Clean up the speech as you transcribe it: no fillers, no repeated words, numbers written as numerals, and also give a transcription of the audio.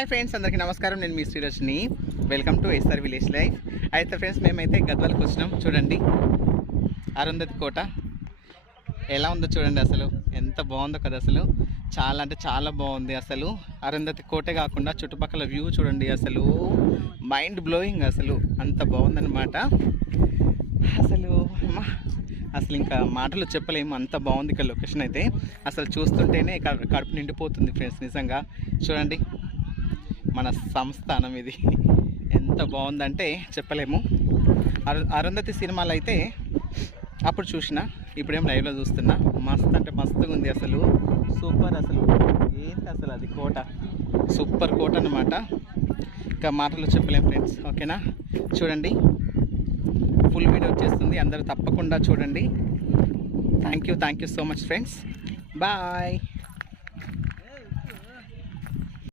Hi friends, అందరికీ నమస్కారం. నేను మీ శ్రీరజ్ని. Welcome to SR village life. అయితే ఫ్రెండ్స్, మేమైతే గద్వాలకు వచ్చినాం. చూడండి అరుంధతి కోట ఎలా ఉందో చూడండి. అసలు ఎంత బాగుందో కదా. అసలు చాలా అంటే చాలా బాగుంది. అసలు అరుంధతి కోటే కాకుండా చుట్టుపక్కల వ్యూ చూడండి. అసలు మైండ్ బ్లోయింగ్. అసలు అంత బాగుందన్నమాట. అసలు ఇంకా మాటలు చెప్పలేము, అంత బాగుంది ఇక్కడ లొకేషన్ అయితే. అసలు చూస్తుంటేనే కడుపు నిండిపోతుంది ఫ్రెండ్స్. నిజంగా చూడండి, మన సంస్థానం ఇది ఎంత బాగుందంటే చెప్పలేము. అరుంధతి సినిమాలు అయితే అప్పుడు చూసిన, ఇప్పుడేం లైవ్లో చూస్తున్నా. మస్తు అంటే మస్తుగా ఉంది. అసలు సూపర్. అసలు ఏంటి అసలు అది కోట, సూపర్ కోట అన్నమాట. ఇంకా మాటలు చెప్పలేము ఫ్రెండ్స్. ఓకేనా, చూడండి ఫుల్ వీడియో వచ్చేస్తుంది. అందరూ తప్పకుండా చూడండి. Thank you so much friends. Bye.